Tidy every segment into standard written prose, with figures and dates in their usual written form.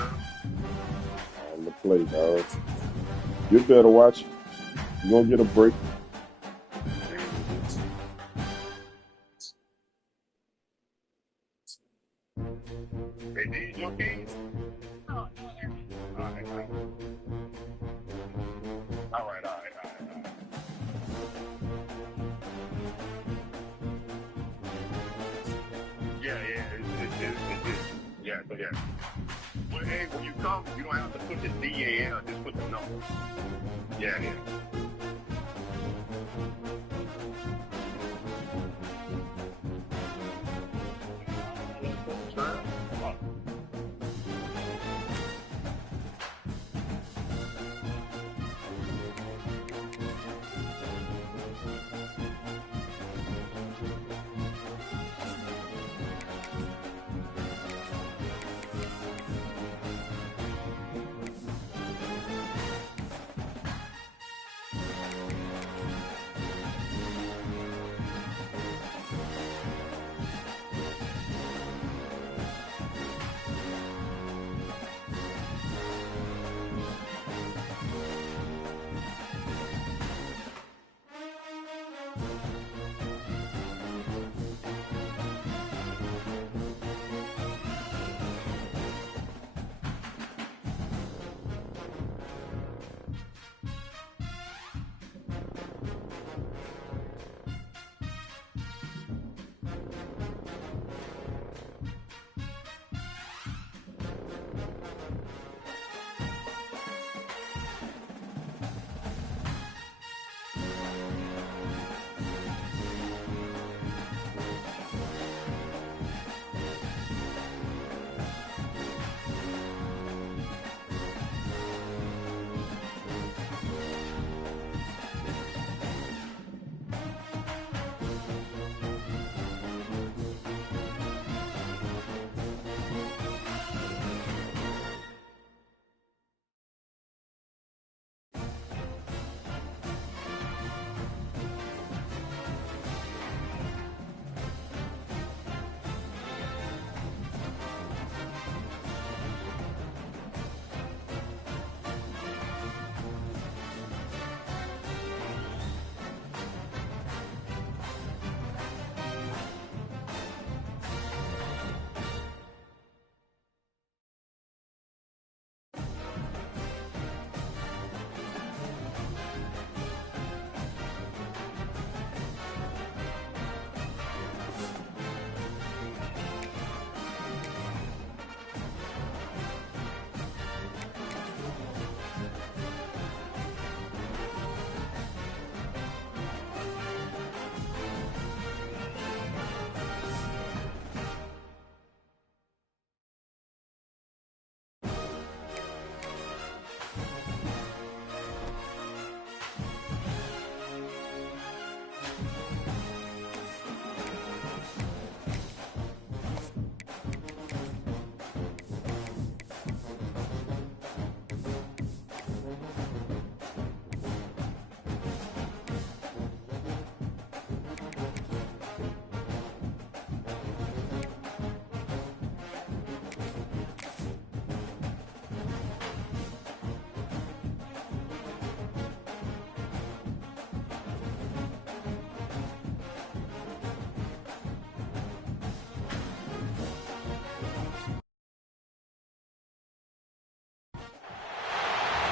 On the play, dog. You better watch. You're going to get a break. Hey, these your keys? Oh, no, they're all right. Yeah. Yeah. Well, hey, when you come, you don't have to put the DAL, just put the number. Yeah.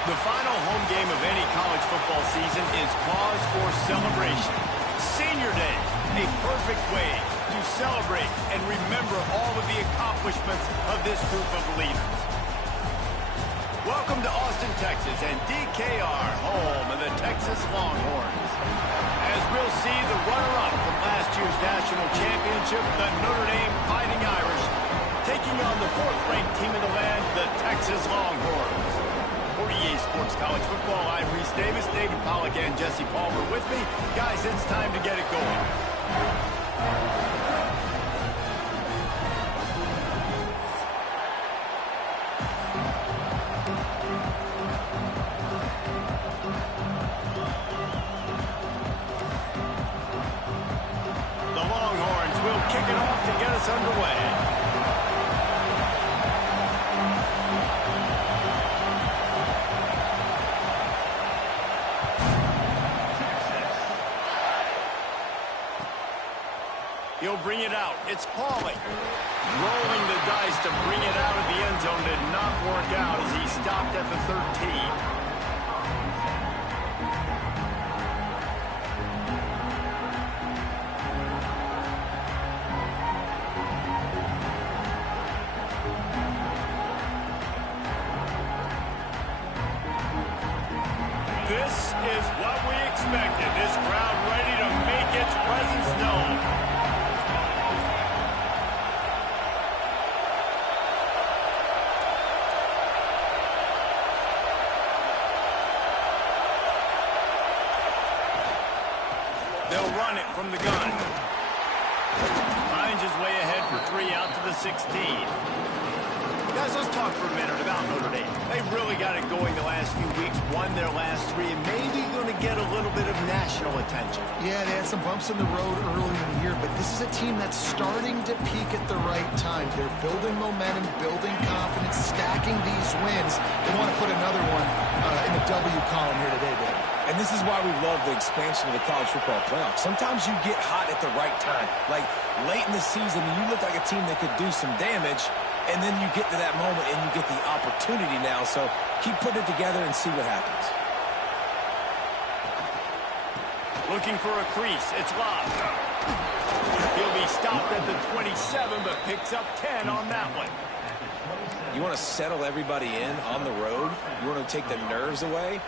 The final home game of any college football season is cause for celebration. Senior Day, a perfect way to celebrate and remember all of the accomplishments of this group of leaders. Welcome to Austin, Texas, and DKR, home of the Texas Longhorns. As we'll see the runner-up from last year's national championship, the Notre Dame Fighting Irish, taking on the fourth-ranked team in the land, the Texas Longhorns. For EA Sports College Football, I'm Reese Davis, David Pollack, and Jesse Palmer with me. Guys, it's time to get it going. The Longhorns will kick it off to get us underway. He'll bring it out. It's Pauling. Rolling the dice to bring it out of the end zone did not work out as he stopped at the 13. This is what we expected. This crowd ready to make its presence known. They'll run it from the gun. Finds his way ahead for 3 out to the 16. Guys, let's talk for a minute about Notre Dame. They've really got it going the last few weeks, won their last 3, and maybe going to get a little bit of national attention. Yeah, they had some bumps in the road early in the year, but this is a team that's starting to peak at the right time. They're building momentum, building confidence, stacking these wins. They want to put another one in the W column here today, Dave. And this is why we love the expansion of the college football playoff. Sometimes you get hot at the right time. Like late in the season, and you look like a team that could do some damage, and then you get to that moment and you get the opportunity now. So keep putting it together and see what happens. Looking for a crease. It's locked. He'll be stopped at the 27, but picks up 10 on that one. You want to settle everybody in on the road? You want to take the nerves away?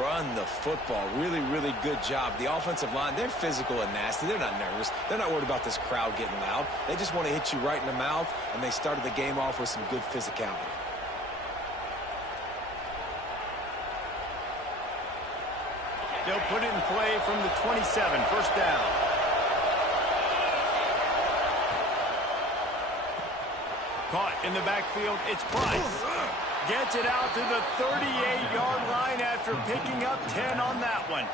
Run the football. Really, really good job. The offensive line, they're physical and nasty. They're not nervous. They're not worried about this crowd getting loud. They just want to hit you right in the mouth, and they started the game off with some good physicality. They'll put it in play from the 27, first down. Caught in the backfield, it's Price. Gets it out to the 38-yard line after picking up 10 on that one.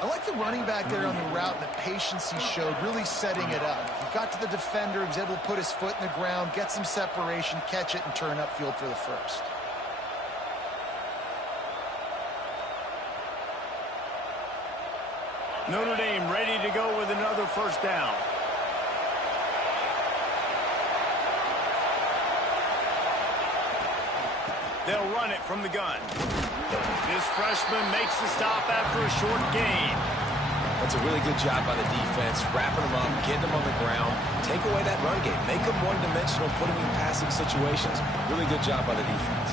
I like the running back there on the route and the patience he showed, really setting it up. He got to the defender, he was able to put his foot in the ground, get some separation, catch it, and turn upfield for the first. Notre Dame ready to go with another first down. They'll run it from the gun. This freshman makes the stop after a short gain. That's a really good job by the defense, wrapping them up, getting them on the ground, take away that run game, make them one-dimensional, put them in passing situations. Really good job by the defense.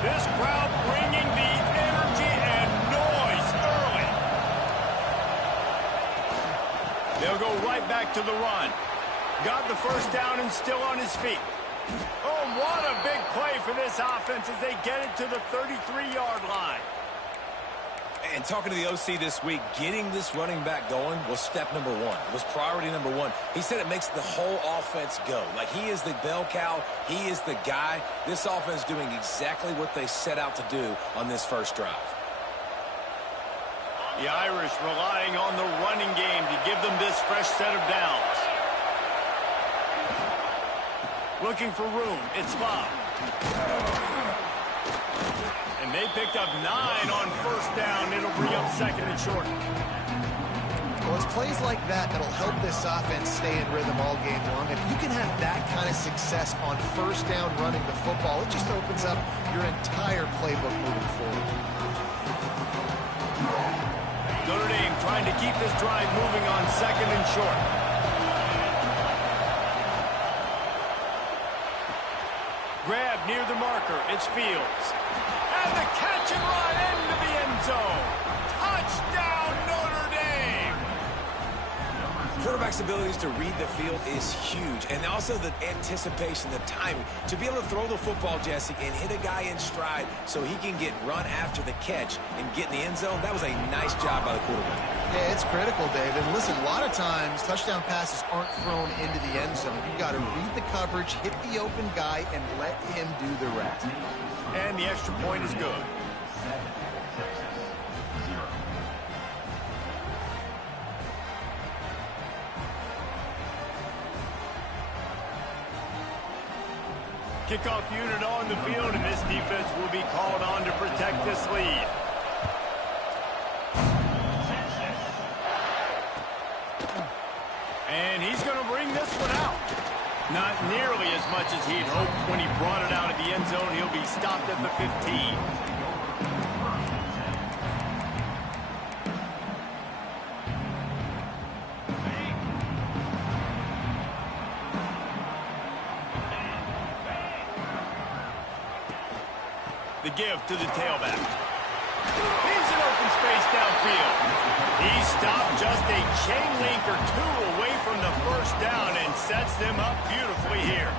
This crowd bringing the energy and noise early. They'll go right back to the run. Got the first down and still on his feet. Oh, what a big play for this offense as they get it to the 33-yard line. And talking to the OC this week, getting this running back going was step number 1. It was priority number 1. He said it makes the whole offense go. Like, he is the bell cow. He is the guy. This offense doing exactly what they set out to do on this first drive. The Irish relying on the running game to give them this fresh set of downs. Looking for room. It's Bob. And they picked up 9 on first down. It'll bring up second and short. Well, it's plays like that that'll help this offense stay in rhythm all game long. If you can have that kind of success on first down running the football, it just opens up your entire playbook moving forward. Notre Dame trying to keep this drive moving on second and short. Grab near the marker. It's Fields. And the catch and run into the end zone. Touchdown, Notre Dame! Quarterback's abilities to read the field is huge. And also the anticipation, the timing. To be able to throw the football, Jesse, and hit a guy in stride so he can get run after the catch and get in the end zone, that was a nice job by the quarterback. Yeah, it's critical, Dave. And listen, a lot of times touchdown passes aren't thrown into the end zone. You've got to read the coverage, hit the open guy, and let him do the rest. And the extra point is good. Kickoff unit on the field, and this defense will be called on to protect this lead. Not nearly as much as he'd hoped when he brought it out of the end zone. He'll be stopped at the 15. The give to the tailback. He's in open space downfield. He stopped just a chain link or two away from the first down and sets them up beautifully here.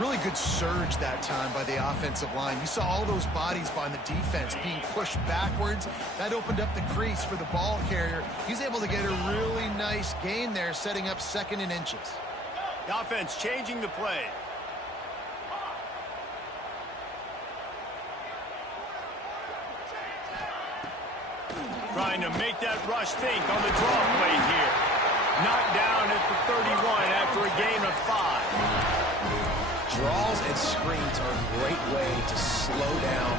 Really good surge that time by the offensive line. You saw all those bodies by the defense being pushed backwards. That opened up the crease for the ball carrier. He's able to get a really nice gain there, setting up 2nd and inches. The offense changing the play. Trying to make that rush think on the draw play here. Knocked down at the 31 after a gain of 5. Draws and screens are a great way to slow down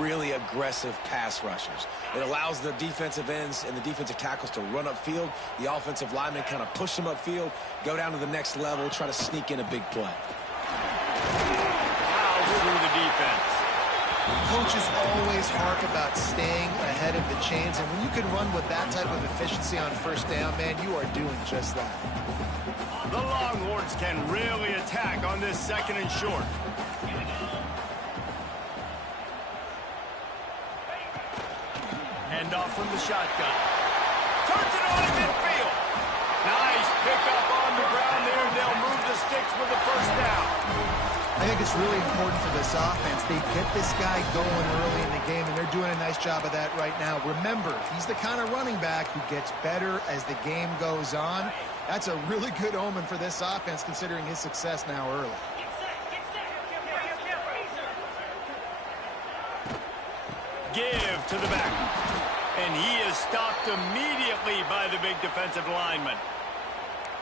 really aggressive pass rushers. It allows the defensive ends and the defensive tackles to run upfield. The offensive linemen kind of push them upfield, go down to the next level, try to sneak in a big play. Fouls through the defense. Coaches always harp about staying ahead of the chains, and when you can run with that type of efficiency on 1st down, man, you are doing just that. The Longhorns can really attack on this 2nd and short. Hand off from the shotgun. Turns it on in midfield. Nice pickup on the ground there. They'll move the sticks with the 1st down. I think it's really important for this offense. They get this guy going early in the game, and they're doing a nice job of that right now. Remember, he's the kind of running back who gets better as the game goes on. That's a really good omen for this offense, considering his success now early. Give to the back. And he is stopped immediately by the big defensive lineman.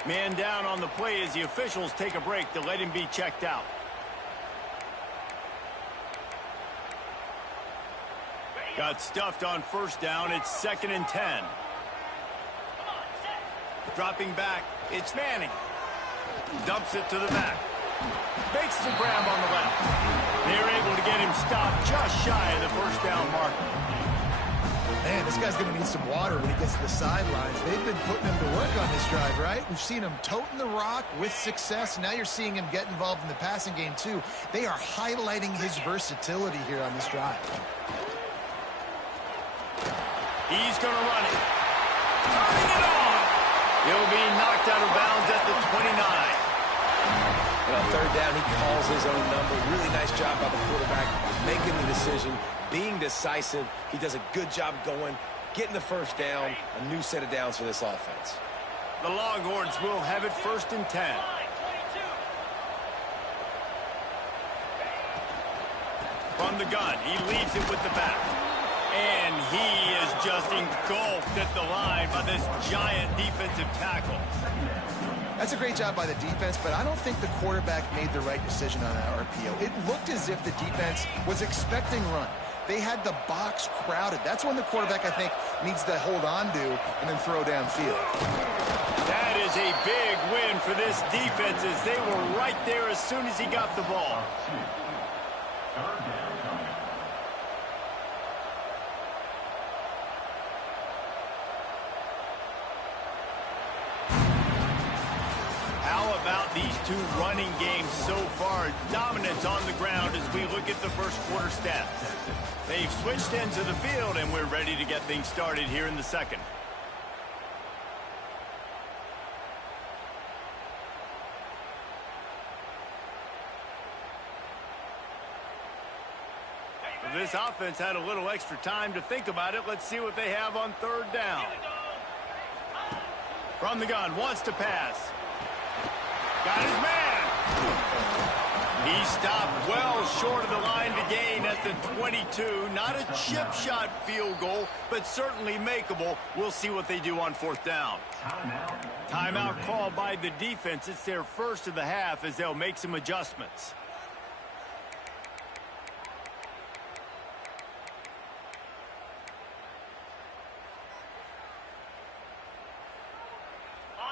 Man down on the play as the officials take a break to let him be checked out. Got stuffed on 1st down. It's 2nd and 10. Dropping back, it's Manning. Dumps it to the back. Makes the grab on the left. They're able to get him stopped just shy of the 1st down marker. Man, this guy's going to need some water when he gets to the sidelines. They've been putting him to work on this drive, right? We've seen him toting the rock with success. Now you're seeing him get involved in the passing game, too. They are highlighting his versatility here on this drive. He's going to run it. Turning it on. He'll be knocked out of bounds at the 29. And on 3rd down, he calls his own number. Really nice job by the quarterback, making the decision, being decisive. He does a good job going, getting the 1st down, a new set of downs for this offense. The Longhorns will have it 1st and 10. From the gun, he leaves it with the back. And he is just engulfed at the line by this giant defensive tackle. That's a great job by the defense, but I don't think the quarterback made the right decision on that RPO. It looked as if the defense was expecting run. They had the box crowded. That's when the quarterback, I think, needs to hold on to and then throw downfield. That is a big win for this defense as they were right there as soon as he got the ball. These two running games so far, dominance on the ground as we look at the 1st quarter stats. They've switched ends of the field, and we're ready to get things started here in the 2nd. This offense had a little extra time to think about it. Let's see what they have on 3rd down. From the gun, wants to pass. Got his man. He stopped well short of the line to gain at the 22. Not a chip shot field goal, but certainly makeable. We'll see what they do on 4th down. Timeout called by the defense. It's their 1st of the half as they'll make some adjustments.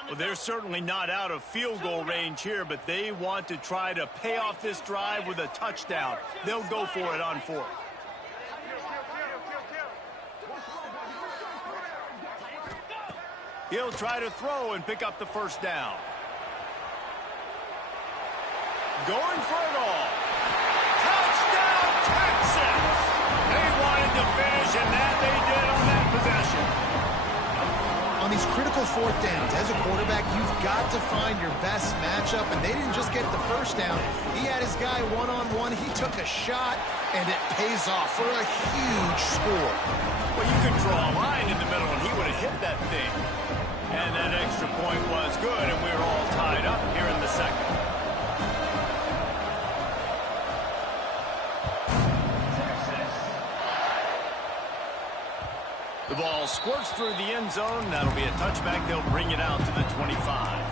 Well, they're certainly not out of field goal range here, but they want to try to pay off this drive with a touchdown. They'll go for it on 4th. He'll try to throw and pick up the first down. Going for it all. Touchdown, Texas! They wanted to finish, and that they did on that possession. On these critical 4th downs, as a quarterback, you've got to find your best matchup, and they didn't just get the first down. He had his guy one-on-one. He took a shot, and it pays off for a huge score. Well, you could draw a line in the middle, and he would have hit that thing. And that extra point was good, and we were all tied up here in the second. The ball squirts through the end zone. That'll be a touchback. They'll bring it out to the 25.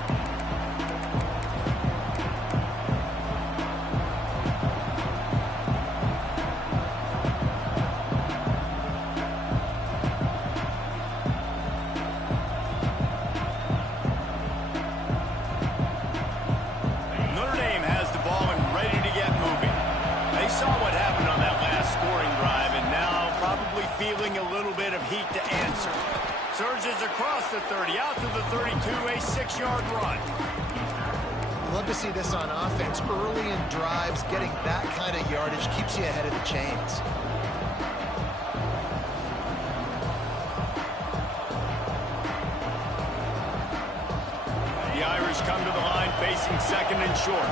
Notre Dame has the ball and ready to get moving. They saw what happened on that last scoring drive, and now probably feeling a little bit of heat to answer. Surges across the 30, out to the 32, a 6-yard run. Love to see this on offense. Early in drives, getting that kind of yardage keeps you ahead of the chains. The Irish come to the line facing 2nd and short.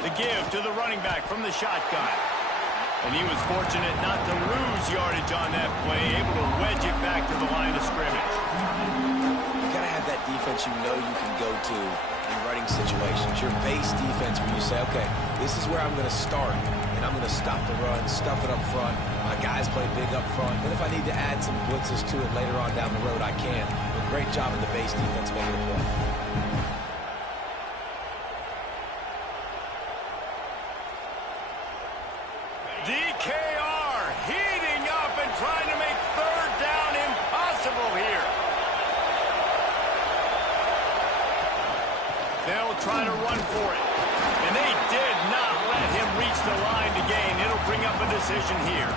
The give to the running back from the shotgun. And he was fortunate not to lose yardage on that play, able to wedge it back to the line of scrimmage. You got to have that defense you know you can go to in running situations. Your base defense where you say, okay, this is where I'm going to start, and I'm going to stop the run, stuff it up front. My guys play big up front. Then if I need to add some blitzes to it later on down the road, I can. But great job in the base defense making a play. DKR heating up and trying to make 3rd down impossible here. They'll try to run for it. And they did not let him reach the line to gain. It'll bring up a decision here.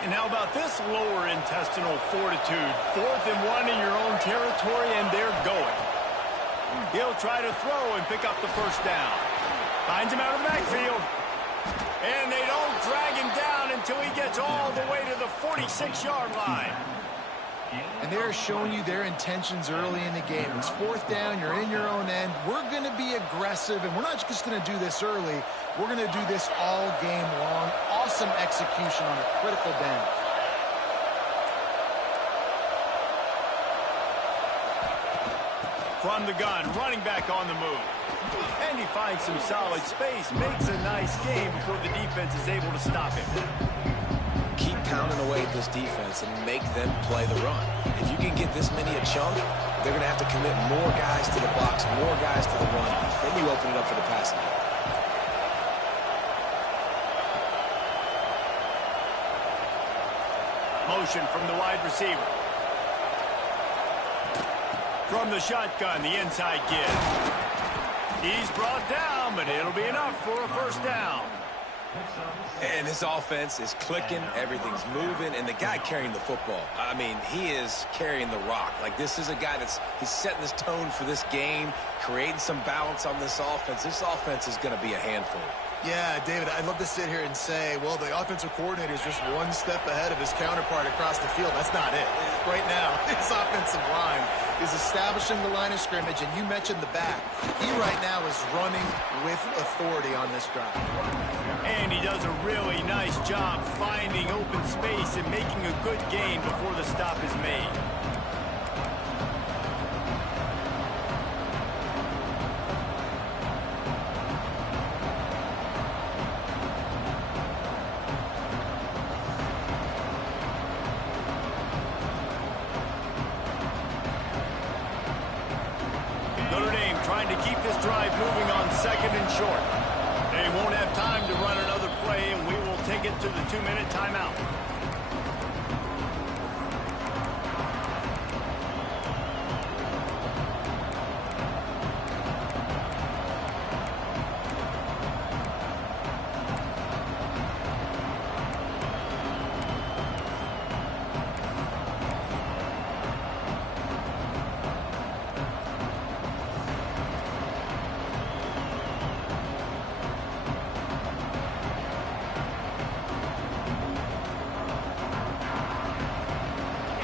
And how about this lower intestinal fortitude? 4th and 1 in your own territory, and they're going. He'll try to throw and pick up the first down. Finds him out of the backfield. And they don't drag him down until he gets all the way to the 46-yard line. And they're showing you their intentions early in the game. It's 4th down, you're in your own end. We're going to be aggressive, and we're not just going to do this early. We're going to do this all game long. Awesome execution on a critical down. From the gun, running back on the move. And he finds some solid space, makes a nice game before the defense is able to stop him. Keep pounding away at this defense and make them play the run. If you can get this many a chunk, they're going to have to commit more guys to the box, more guys to the run. Then you open it up for the passing game. Motion from the wide receiver. From the shotgun, the inside give. He's brought down, but it'll be enough for a first down. And this offense is clicking, everything's moving, and the guy carrying the football, I mean, he is carrying the rock. Like, this is a guy he's setting this tone for this game, creating some balance on this offense. This offense is going to be a handful. Yeah, David, I'd love to sit here and say, well, the offensive coordinator is just one step ahead of his counterpart across the field. That's not it. Right now, his offensive line is establishing the line of scrimmage, and you mentioned the back. He right now is running with authority on this drive. And he does a really nice job finding open space and making a good gain before the stop is made. Notre Dame trying to keep this drive moving on 2nd and short. They won't have time to run another play, and we will take it to the 2-minute timeout.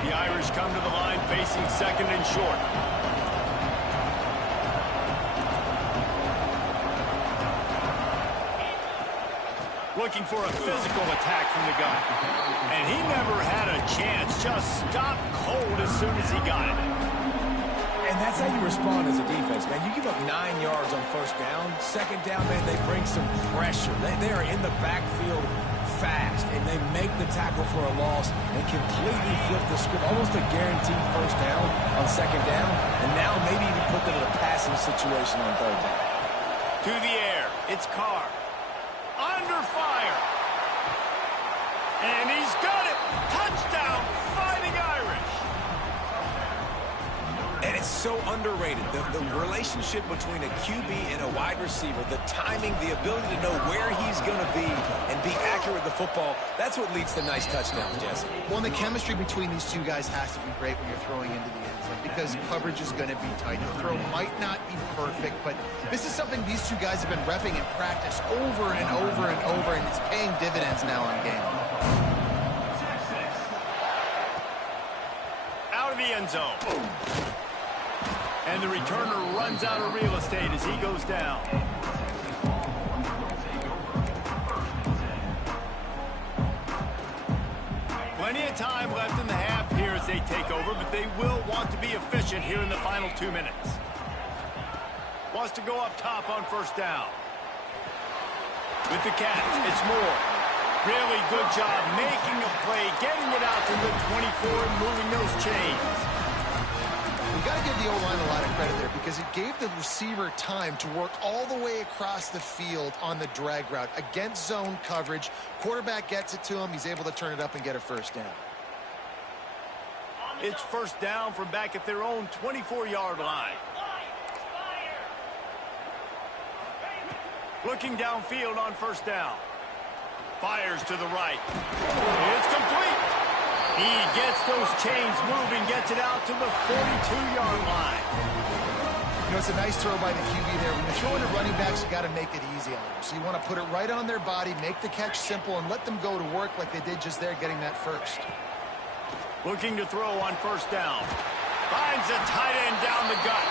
The Irish come to the line facing 2nd and short. Looking for a physical attack from the gun. And he never had a chance. Just stopped cold as soon as he got it. And that's how you respond as a defense, man. You give up 9 yards on 1st down. 2nd down, man, they bring some pressure. They are in the backfield fast, and they make the tackle for a loss and completely flip the script. Almost a guaranteed 1st down on 2nd down. And now maybe even put them in a passing situation on 3rd down. To the air. It's Carr. Under fire. And he's got it. Touchdown, Fighting Irish. And it's so underrated. The relationship between a QB and a wide receiver, the timing, the ability to know where he's going to be and be accurate with the football, that's what leads to nice touchdowns, Jesse. Well, the chemistry between these two guys has to be great when you're throwing into the end zone because coverage is going to be tight. The throw might not be perfect, but this is something these two guys have been repping in practice over and over and over, and it's paying dividends now on game. Out of the end zone. And the returner runs out of real estate as he goes down. Plenty of time left in the half here as they take over, but they will want to be efficient here in the final 2 minutes. Wants to go up top on 1st down. With the catch, it's Moore. Really good job making a play, getting it out to the 24 and moving those chains. We've got to give the O-line a lot of credit there because it gave the receiver time to work all the way across the field on the drag route against zone coverage. Quarterback gets it to him. He's able to turn it up and get a 1st down. It's 1st down from back at their own 24-yard line. Looking downfield on 1st down. Fires to the right. It's complete. He gets those chains moving, gets it out to the 42-yard line. You know, it's a nice throw by the QB there. When you're throwing to running backs, you got to make it easy on them. So you want to put it right on their body, make the catch simple, and let them go to work like they did just there, getting that 1st. Looking to throw on 1st down. Finds a tight end down the gut.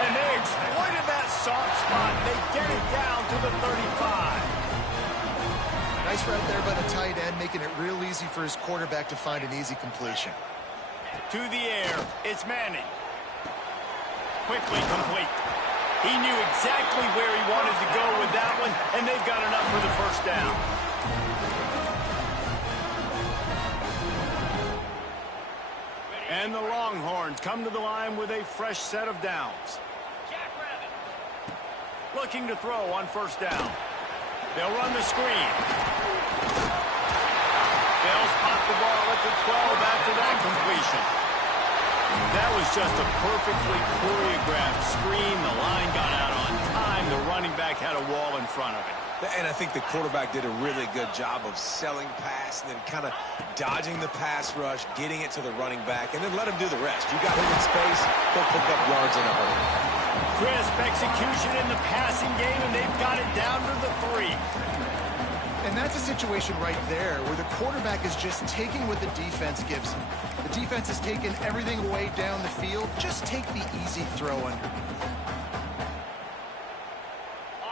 And they exploited that soft spot. They get it down to the 35. Nice route there by the tight end, making it real easy for his quarterback to find an easy completion. To the air, it's Manning. Quickly complete. He knew exactly where he wanted to go with that one, and they've got enough for the 1st down. And the Longhorns come to the line with a fresh set of downs. Looking to throw on 1st down. They'll run the screen. They'll spot the ball at the 12 after that completion. That was just a perfectly choreographed screen. The line got out on time. The running back had a wall in front of it. And I think the quarterback did a really good job of selling pass and then kind of dodging the pass rush, getting it to the running back, and then let him do the rest. You got him in space, he'll pick up yards in a hurry. Crisp execution in the passing game, and they've got it down to the 3. And that's a situation right there where the quarterback is just taking what the defense gives him. The defense has taken everything away down the field. Just take the easy throw under.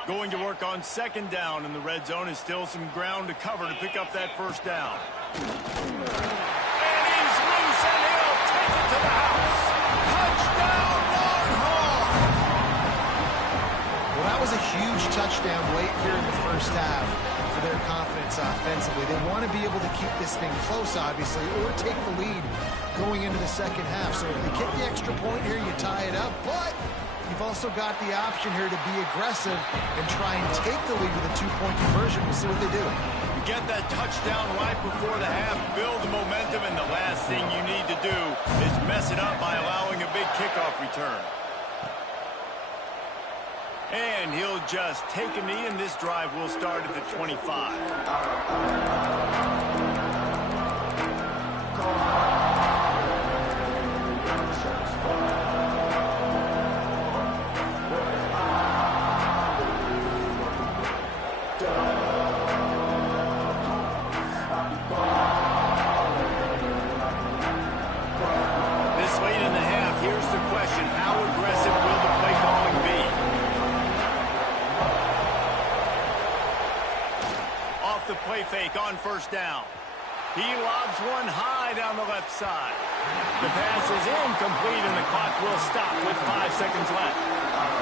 Going to work on second down, and the red zone is still some ground to cover to pick up that first down. And he's loose, and he'll take it to the house. Touchdown, Longhorns! Well, that was a huge touchdown late here in the first half for their confidence offensively. They want to be able to keep this thing close, obviously, or take the lead going into the second half. So if they get the extra point here, you tie it up, but you've also got the option here to be aggressive and try and take the lead with a 2-point conversion. We'll see what they do. Get that touchdown right before the half, build the momentum, and the last thing you need to do is mess it up by allowing a big kickoff return. And he'll just take a knee, and this drive will start at the 25. The play fake on first down. He lobs one high down the left side. The pass is incomplete, and the clock will stop with 5 seconds left.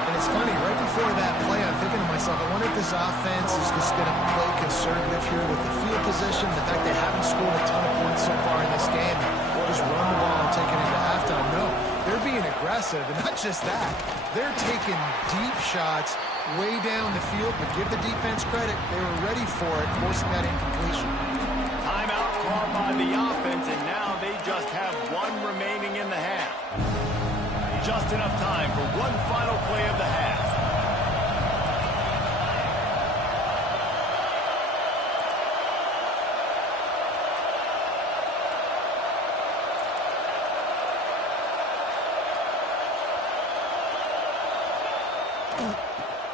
And it's funny, right before that play, I'm thinking to myself, I wonder if this offense is just going to play conservative here with the field position, the fact they haven't scored a ton of points so far in this game, or just run the ball and take it into halftime. No, they're being aggressive, and not just that. They're taking deep shots way down the field, but give the defense credit. They were ready for it, forcing that incompletion. Timeout called by the offense, and now they just have one remaining in the half. Just enough time for one final play of the half.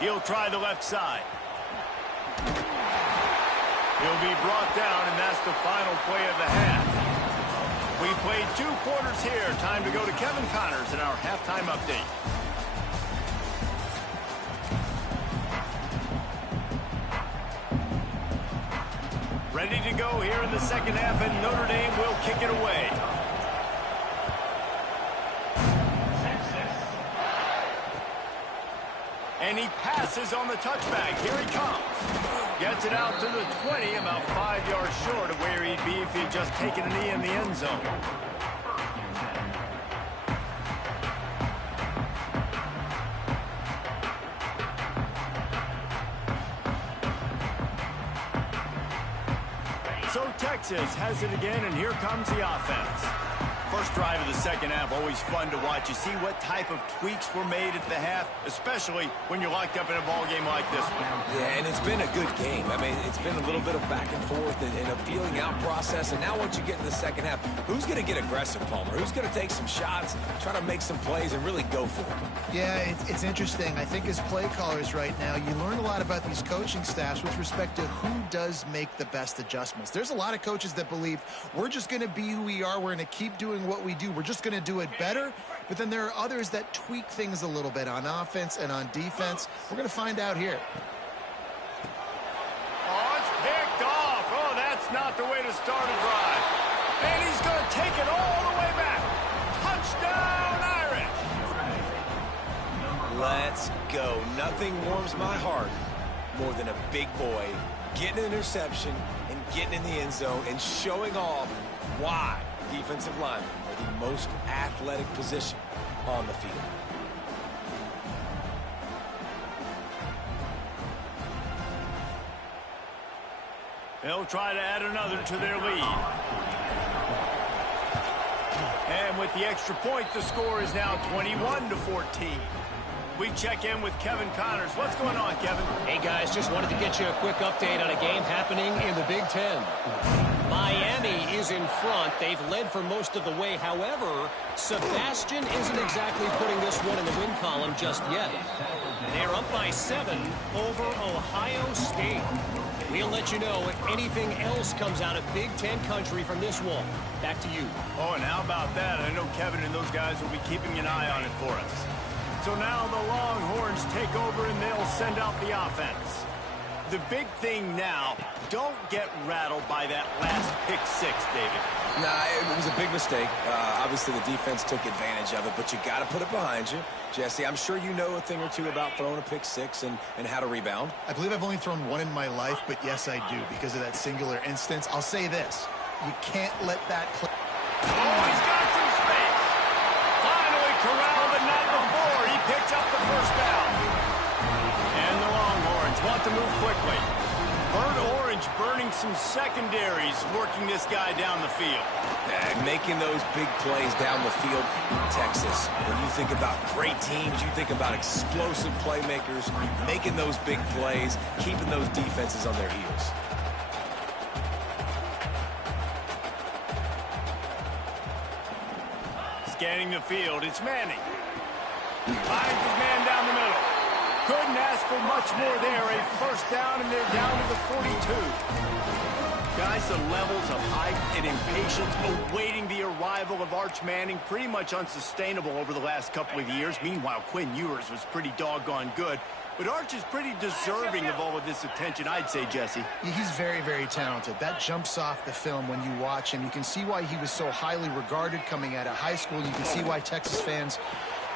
He'll try the left side. He'll be brought down, and that's the final play of the half. We played 2 quarters here. Time to go to Kevin Connors in our halftime update. Ready to go here in the second half, and Notre Dame will kick it away. And he passes on the touchback. Here he comes. Gets it out to the 20, about 5 yards short of where he'd be if he'd just taken a knee in the end zone. So Texas has it again, and here comes the offense. First drive of the second half, always fun to watch. You see what type of tweaks were made at the half, especially when you're locked up in a ball game like this one. Yeah, and it's been a good game. I mean, it's been a little bit of back and forth and a feeling out process. And now once you get in the second half, who's going to get aggressive, Palmer? Who's going to take some shots, try to make some plays, and really go for it? Yeah, it's interesting. I think as play callers right now, you learn a lot about these coaching staffs with respect to who does make the best adjustments. There's a lot of coaches that believe we're just going to be who we are. We're going to keep doing what we do. We're just going to do it better. But then there are others that tweak things a little bit on offense and on defense. We're going to find out here. Oh, it's picked off. Oh, that's not the way to start a drive. And he's going to take it all the way back. Touchdown, Irish. Let's go. Nothing warms my heart more than a big boy getting an interception and getting in the end zone and showing off why defensive linemen are the most athletic position on the field. They'll try to add another to their lead. And with the extra point, the score is now 21-14. We check in with Kevin Connors. What's going on, Kevin? Hey, guys, just wanted to get you a quick update on a game happening in the Big Ten. Miami is in front. They've led for most of the way. However, Sebastian isn't exactly putting this one in the win column just yet. They're up by 7 over Ohio State. We'll let you know if anything else comes out of Big Ten country from this one. Back to you. Oh, and how about that? I know Kevin and those guys will be keeping an eye on it for us. So now the Longhorns take over and they'll send out the offense. The big thing now, don't get rattled by that last pick-6, David. Nah, it was a big mistake. Obviously, the defense took advantage of it, but you got to put it behind you. Jesse, I'm sure you know a thing or two about throwing a pick-6 and how to rebound. I believe I've only thrown one in my life, but yes, I do, because of that singular instance. I'll say this. You can't let that clip. Oh, he's got some space. Finally corralled, but not before. He picks up the first down. And the Longhorns want to move quickly. Burnt Orange burning some secondaries, working this guy down the field. Making those big plays down the field. Texas, when you think about great teams, you think about explosive playmakers, making those big plays, keeping those defenses on their heels. Scanning the field, it's Manning. Finds his man down the middle. Couldn't ask for much more there. A first down, and they're down to the 42. Guys, the levels of hype and impatience awaiting the arrival of Arch Manning pretty much unsustainable over the last couple of years. Meanwhile, Quinn Ewers was pretty doggone good. But Arch is pretty deserving of all of this attention, I'd say, Jesse. He's very, very talented. That jumps off the film when you watch him. You can see why he was so highly regarded coming out of high school. You can see why Texas fans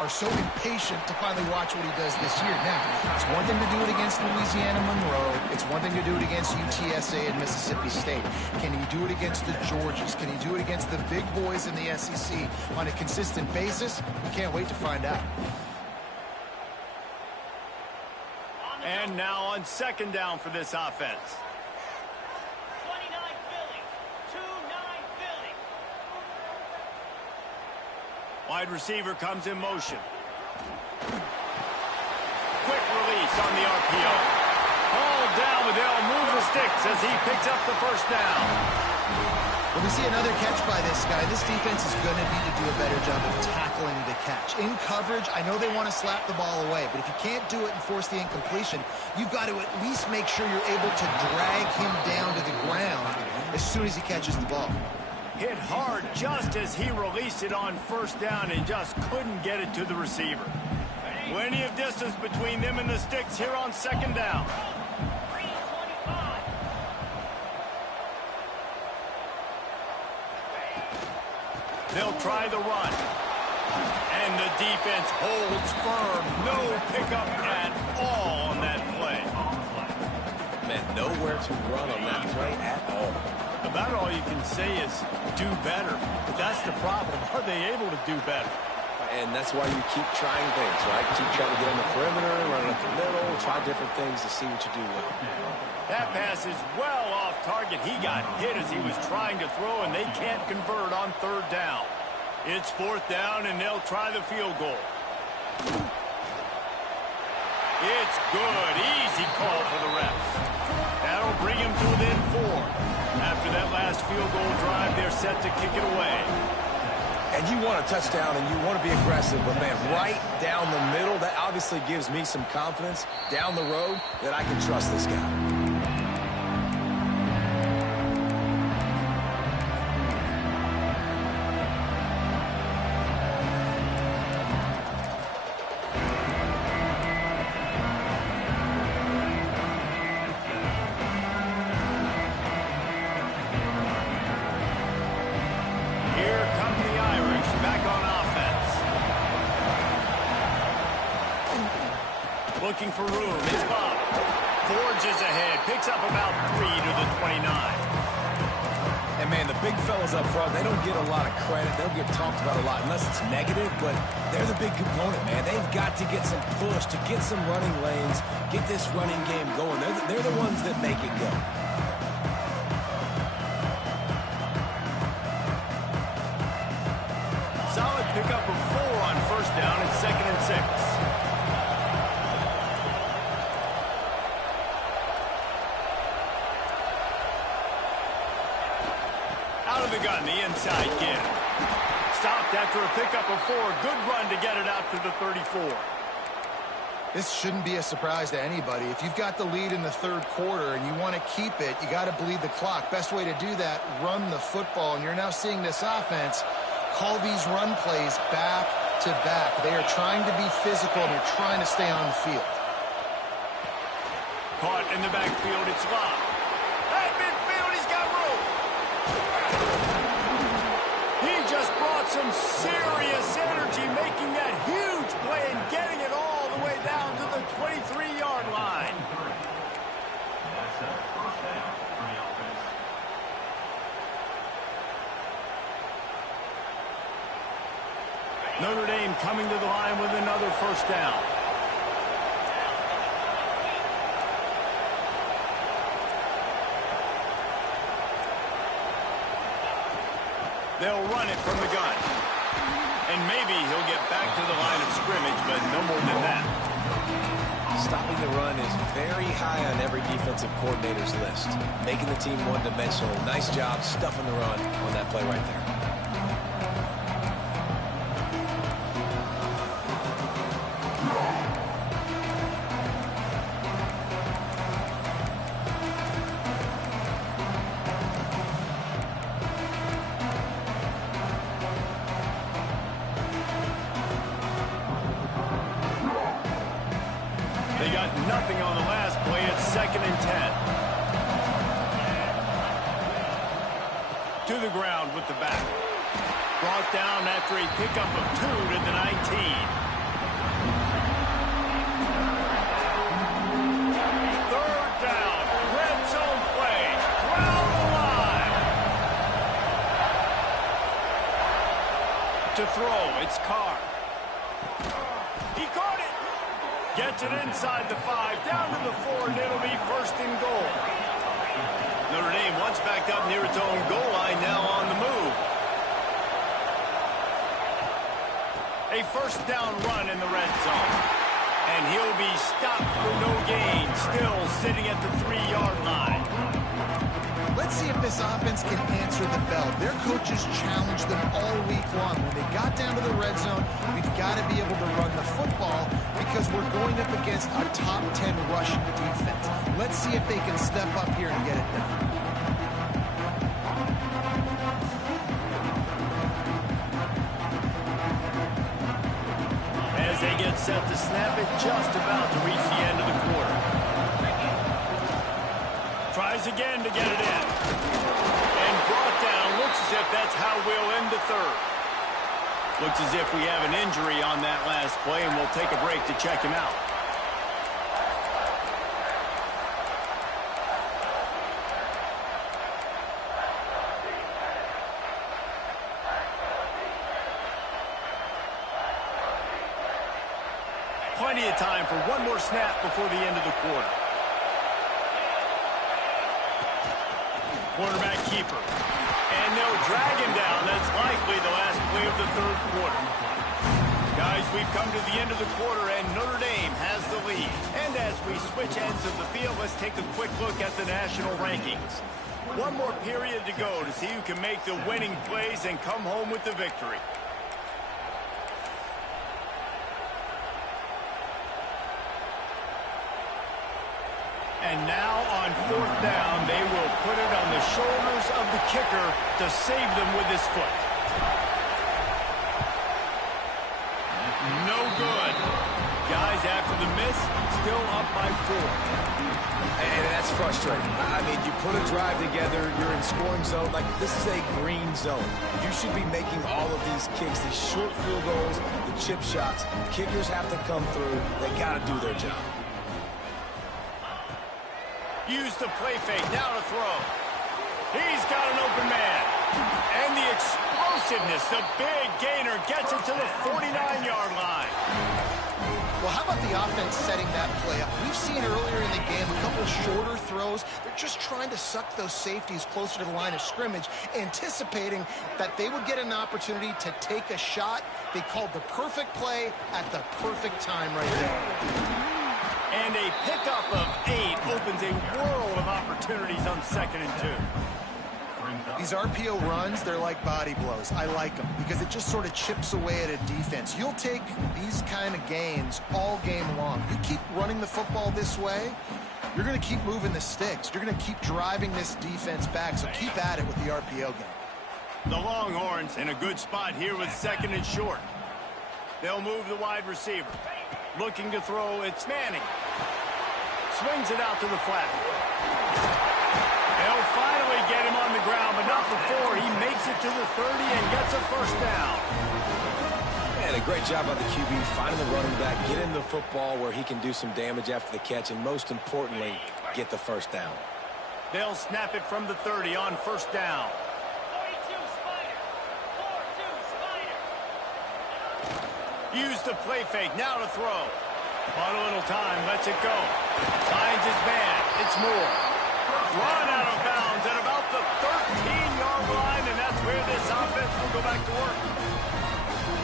are so impatient to finally watch what he does this year. Now, it's one thing to do it against Louisiana Monroe. It's one thing to do it against UTSA and Mississippi State. Can he do it against the Georgias? Can he do it against the big boys in the SEC on a consistent basis? We can't wait to find out. And now on second down for this offense. 29 Philly. 2-9 Philly. Wide receiver comes in motion. Quick release on the RPO. Ball down, but they'll move the sticks as he picks up the first down. When we see another catch by this guy, this defense is going to need to do a better job of tackling the catch. In coverage, I know they want to slap the ball away, but if you can't do it and force the incompletion, you've got to at least make sure you're able to drag him down to the ground as soon as he catches the ball. Hit hard just as he released it on first down and just couldn't get it to the receiver. Plenty of distance between them and the sticks here on second down. They'll try the run. And the defense holds firm. No pickup at all on that play. Man, nowhere to run on that play at all. About all you can say is do better. But that's the problem. Are they able to do better? And that's why you keep trying things, right? Keep trying to get on the perimeter, run up the middle, try different things to see what you do well. That pass is well off target. He got hit as he was trying to throw, and they can't convert on third down. It's fourth down, and they'll try the field goal. It's good. Easy call for the refs. That'll bring him to within 4. After that last field goal drive, they're set to kick it away. And you want a touchdown, and you want to be aggressive, but, man, right down the middle, that obviously gives me some confidence down the road that I can trust this guy. Looking for room. It's Bob. Forges ahead. Picks up about 3 to the 29. And, man, the big fellas up front, they don't get a lot of credit. They don't get talked about a lot unless it's negative, but they're the big component, man. They've got to get some push, to get some running lanes, get this running game going. They're the ones that make it go. Solid pickup of 4 on first down and 2nd and 6. the gun, the inside give. Stopped after a pickup of 4. Good run to get it out to the 34. This shouldn't be a surprise to anybody. If you've got the lead in the third quarter and you want to keep it, you got to bleed the clock. Best way to do that, run the football. And you're now seeing this offense call these run plays back to back. They are trying to be physical and they're trying to stay on the field. Caught in the backfield, it's Locke. At midfield, he's got room. He just brought some serious energy, making that huge play and getting it all the way down to the 23-yard line. Notre Dame coming to the line with another first down. They'll run it from the gun. And maybe he'll get back to the line of scrimmage, but no more than that. Stopping the run is very high on every defensive coordinator's list. Making the team one-dimensional. Nice job stuffing the run on that play right there. They got nothing on the last play. It's 2nd and 10. To the ground with the back. Brought down after a pickup of 2 to the 19. Third down. Red zone play. Round the line. To throw, it's Carr. He caught it. Gets it inside the 5, down to the 4, and it'll be 1st and goal. Notre Dame once backed up near its own goal line, now on the move. A first down run in the red zone. And he'll be stopped for no gain, still sitting at the 3-yard line. Let's see if this offense can answer the bell. Their coaches challenged them all week long. When they got down to the red zone, we've got to be able to run the football because we're going up against a top 10 rush defense. Let's see if they can step up here and get it done. As they get set to snap it, just about to reach the end of the quarter. Tries again to get it in. And brought down. Looks as if that's how we'll end the third. Looks as if we have an injury on that last play, and we'll take a break to check him out. Plenty of time for one more snap before the end of the quarter. Quarterback keeper. And they'll drag him down. That's likely the last play of the third quarter. Guys, we've come to the end of the quarter, and Notre Dame has the lead. And as we switch ends of the field, let's take a quick look at the national rankings. One more period to go to see who can make the winning plays and come home with the victory. And now on 4th down, they will put it on the shoulders of the kicker to save them with his foot. No good. Guys, after the miss, still up by 4. And that's frustrating. I mean, you put a drive together, you're in scoring zone. Like, this is a green zone. You should be making all of these kicks, these short field goals, the chip shots. Kickers have to come through. They got to do their job. Use the play fake, now to throw. He's got an open man. And the explosiveness, the big gainer gets it to the 49-yard line. Well, how about the offense setting that play up? We've seen earlier in the game a couple shorter throws. They're just trying to suck those safeties closer to the line of scrimmage, anticipating that they would get an opportunity to take a shot. They called the perfect play at the perfect time right there. And a pickup of 8 opens a world of opportunities on 2nd and 2. These RPO runs, they're like body blows. I like them because it just sort of chips away at a defense. You'll take these kind of gains all game long. You keep running the football this way, you're going to keep moving the sticks. You're going to keep driving this defense back, so keep at it with the RPO game. The Longhorns in a good spot here with 2nd and short. They'll move the wide receiver. Looking to throw, it's Manning. Swings it out to the flat. They'll finally get him on the ground, but not before he makes it to the 30 and gets a first down. And a great job by the QB finding the running back, getting the football where he can do some damage after the catch, and most importantly, get the first down. They'll snap it from the 30 on first down. Use the play fake, now to throw. On a little time, lets it go. Finds his man, it's Moore. Run out of bounds at about the 13-yard line, and that's where this offense will go back to work.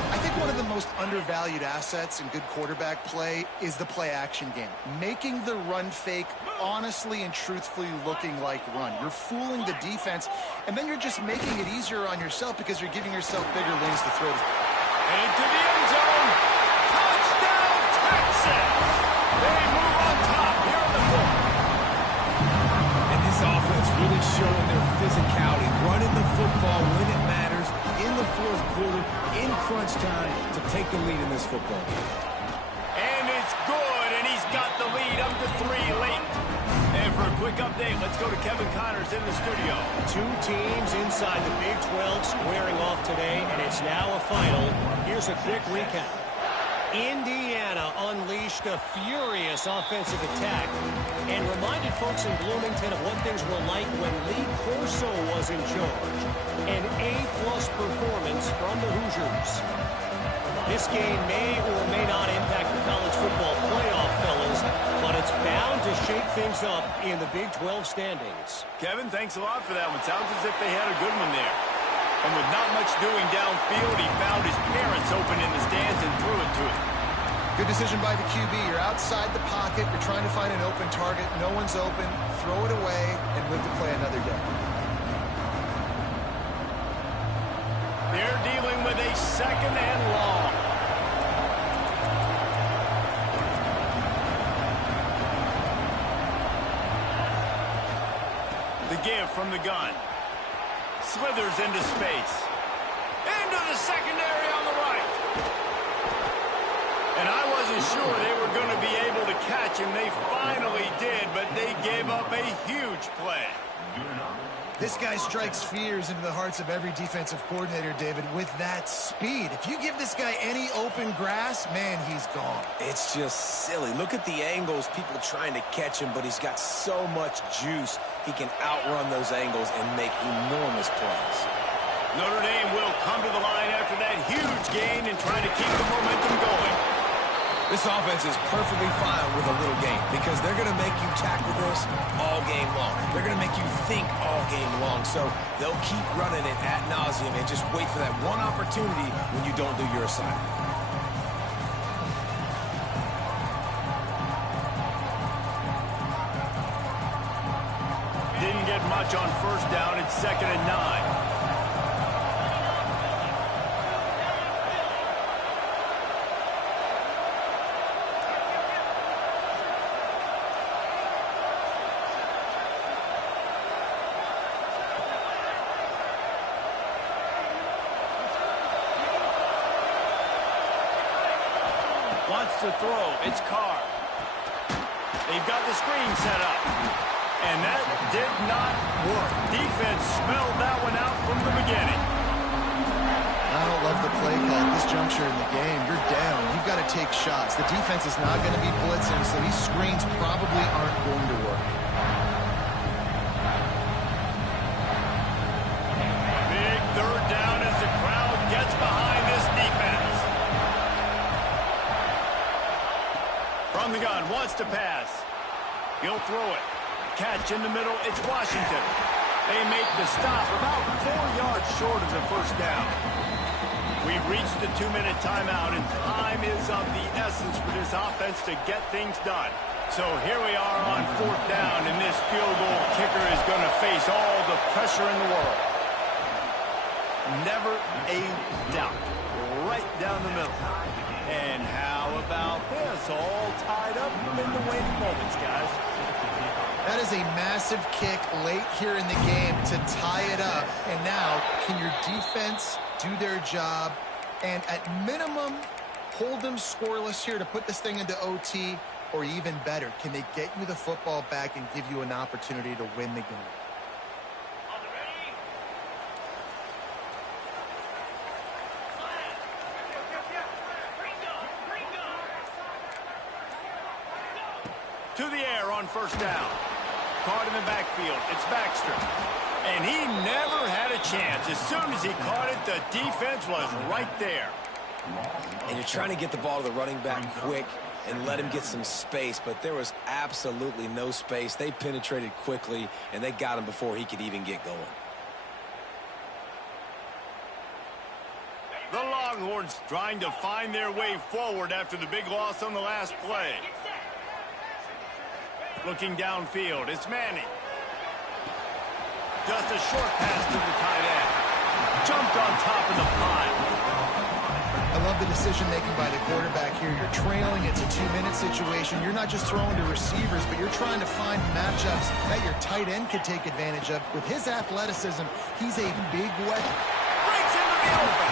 I think one of the most undervalued assets in good quarterback play is the play-action game. Making the run fake honestly and truthfully looking like run. You're fooling the defense, and then you're just making it easier on yourself because you're giving yourself bigger lanes to throw. Into the end zone. Touchdown, Texas! They move on top here in the 4th. And this offense really showing their physicality, running the football when it matters, in the 4th quarter, in crunch time, to take the lead in this football game. And it's good, and he's got the lead up to 3 late. And for a quick update, let's go to Kevin Connors in the studio. 2 teams inside the Big 12 squaring off today, and it's now a final. Here's a quick recap. Indiana unleashed a furious offensive attack and reminded folks in Bloomington of what things were like when Lee Corso was in charge. An A-plus performance from the Hoosiers. This game may or may not impact the college football playoff, fellas, but it's bound to shake things up in the Big 12 standings. Kevin, thanks a lot for that one. Sounds as if they had a good one there. And with not much doing downfield, he found his parents open in the stands and threw it to him. Good decision by the QB. You're outside the pocket. You're trying to find an open target. No one's open. Throw it away and live to play another day. They're dealing with a 2nd and long. The give from the gun. Slithers into space. Into the secondary on the right. And I wasn't sure they were going to be able to catch him. They finally did, but they gave up a huge play. This guy strikes fears into the hearts of every defensive coordinator, David, with that speed. If you give this guy any open grass, man, he's gone. It's just silly. Look at the angles, people trying to catch him, but he's got so much juice. He can outrun those angles and make enormous plays. Notre Dame will come to the line after that huge gain and try to keep the momentum going. This offense is perfectly fine with a little game because they're going to make you tackle this all game long. They're going to make you think all game long. So they'll keep running it ad nauseum and just wait for that one opportunity when you don't do your assignment. Didn't get much on first down. It's 2nd and 9. Wants to throw. It's Carr. They've got the screen set up. And that did not work. Defense smelled that one out from the beginning. I don't love the play call at this juncture in the game. You're down. You've got to take shots. The defense is not going to be blitzing, so these screens probably aren't going to work. Big 3rd down as the crowd gets behind this defense. From the gun, wants to pass. He'll throw it. Catch in the middle, it's Washington. They make the stop about 4 yards short of the first down. We've reached the 2-minute timeout, and time is of the essence for this offense to get things done. So here we are on 4th down, and this field goal kicker is going to face all the pressure in the world. Never a doubt. Right down the middle. And how about this? All tied up in the waning moments, guys. That is a massive kick late here in the game to tie it up. And now, can your defense do their job and at minimum hold them scoreless here to put this thing into OT? Or even better, can they get you the football back and give you an opportunity to win the game? To the air on 1st down. Caught in the backfield. It's Baxter. And he never had a chance. As soon as he caught it, the defense was right there. And you're trying to get the ball to the running back quick and let him get some space, but there was absolutely no space. They penetrated quickly, and they got him before he could even get going. The Longhorns trying to find their way forward after the big loss on the last play. Looking downfield, it's Manning. Just a short pass to the tight end. Jumped on top of the pile. I love the decision-making by the quarterback here. You're trailing. It's a 2-minute situation. You're not just throwing to receivers, but you're trying to find matchups that your tight end could take advantage of. With his athleticism, he's a big weapon. Breaks into the open.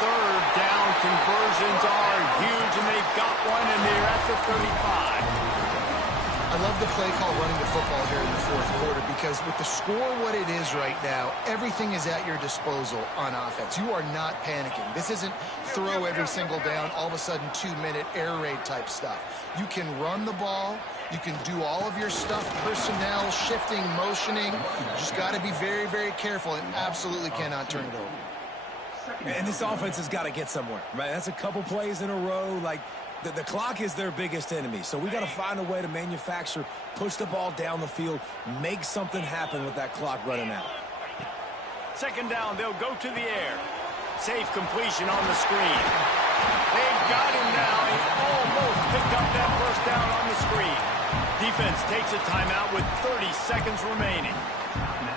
3rd down conversions are huge, and they've got one, and they're at the 35. I love the play call running the football here in the 4th quarter because with the score what it is right now, everything is at your disposal on offense. You are not panicking. This isn't throw every single down, all of a sudden 2-minute air raid type stuff. You can run the ball. You can do all of your stuff, personnel, shifting, motioning. You just got to be very, very careful and absolutely cannot turn it over. And this offense has got to get somewhere, right? That's a couple plays in a row, like, the clock is their biggest enemy, so we got to find a way to manufacture, push the ball down the field, make something happen with that clock running out. 2nd down, they'll go to the air. Safe completion on the screen. They've got him now. He almost picked up that 1st down on the screen. Defense takes a timeout with 30 seconds remaining.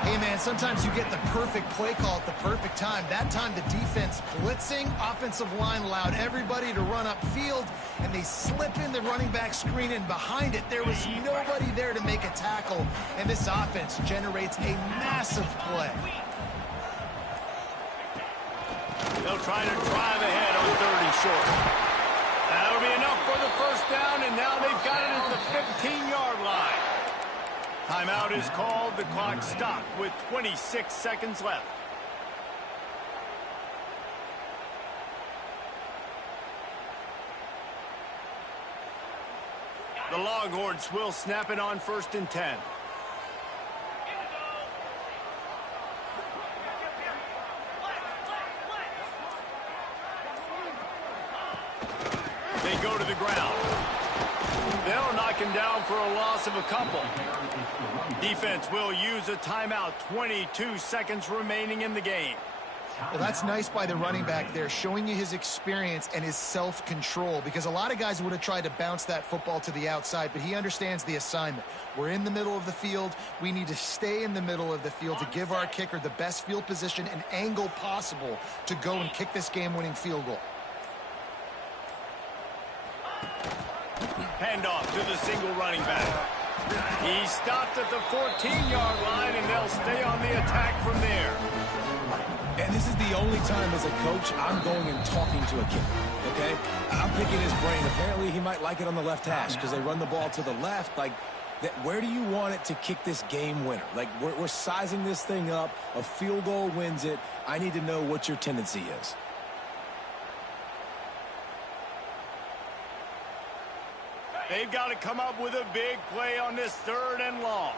Hey, man, sometimes you get the perfect play call at the perfect time. That time the defense blitzing, offensive line allowed everybody to run upfield, and they slip in the running back screen, and behind it there was nobody there to make a tackle, and this offense generates a massive play. They'll try to drive ahead on 3rd and short. That'll be enough for the 1st down, and now they've got it at the 15-yard line. Timeout is called. The clock stopped with 26 seconds left. The Longhorns will snap it on 1st and 10. They go to the ground. They'll knock him down for a loss of a couple. Defense will use a timeout. 22 seconds remaining in the game. Well, that's nice by the running back there, showing you his experience and his self-control, because a lot of guys would have tried to bounce that football to the outside, but he understands the assignment. We're in the middle of the field. We need to stay in the middle of the field to give our kicker the best field position and angle possible to go and kick this game-winning field goal. Handoff to the single running back. He stopped at the 14-yard line, and they'll stay on the attack from there. And this is the only time as a coach I'm going and talking to a kicker, okay? I'm picking his brain. Apparently he might like it on the left hash because they run the ball to the left. Like, where do you want it to kick this game winner? Like, we're sizing this thing up. A field goal wins it. I need to know what your tendency is. They've got to come up with a big play on this 3rd and long.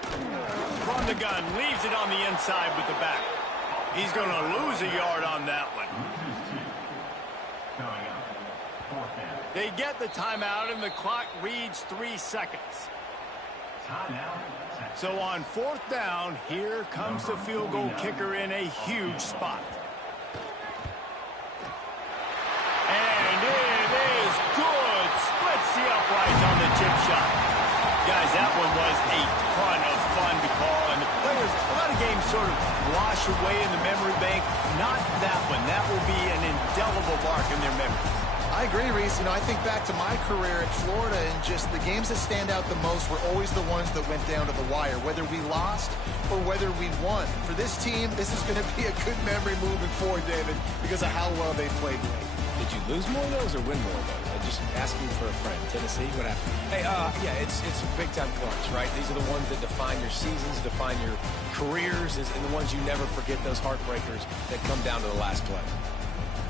From the gun, leaves it on the inside with the back. He's going to lose a yard on that one. They get the timeout, and the clock reads 3 seconds. So on 4th down, here comes the field goal kicker in a huge spot. And it is good. Split sort of wash away in the memory bank. Not that one. That will be an indelible mark in their memory. I agree, Reese. You know, I think back to my career at Florida, and just the games that stand out the most were always the ones that went down to the wire, whether we lost or whether we won. For this team, this is going to be a good memory moving forward, David, because of how well they played late. Did you lose more of those or win more of those? I'm just asking for a friend. Tennessee, what happened? Hey, yeah, it's a big-time clutch, right? These are the ones that define your seasons, define your careers, and the ones you never forget, those heartbreakers that come down to the last play.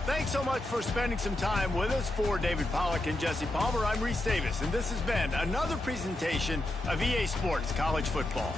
Thanks so much for spending some time with us. For David Pollack and Jesse Palmer, I'm Reese Davis, and this has been another presentation of EA Sports College Football.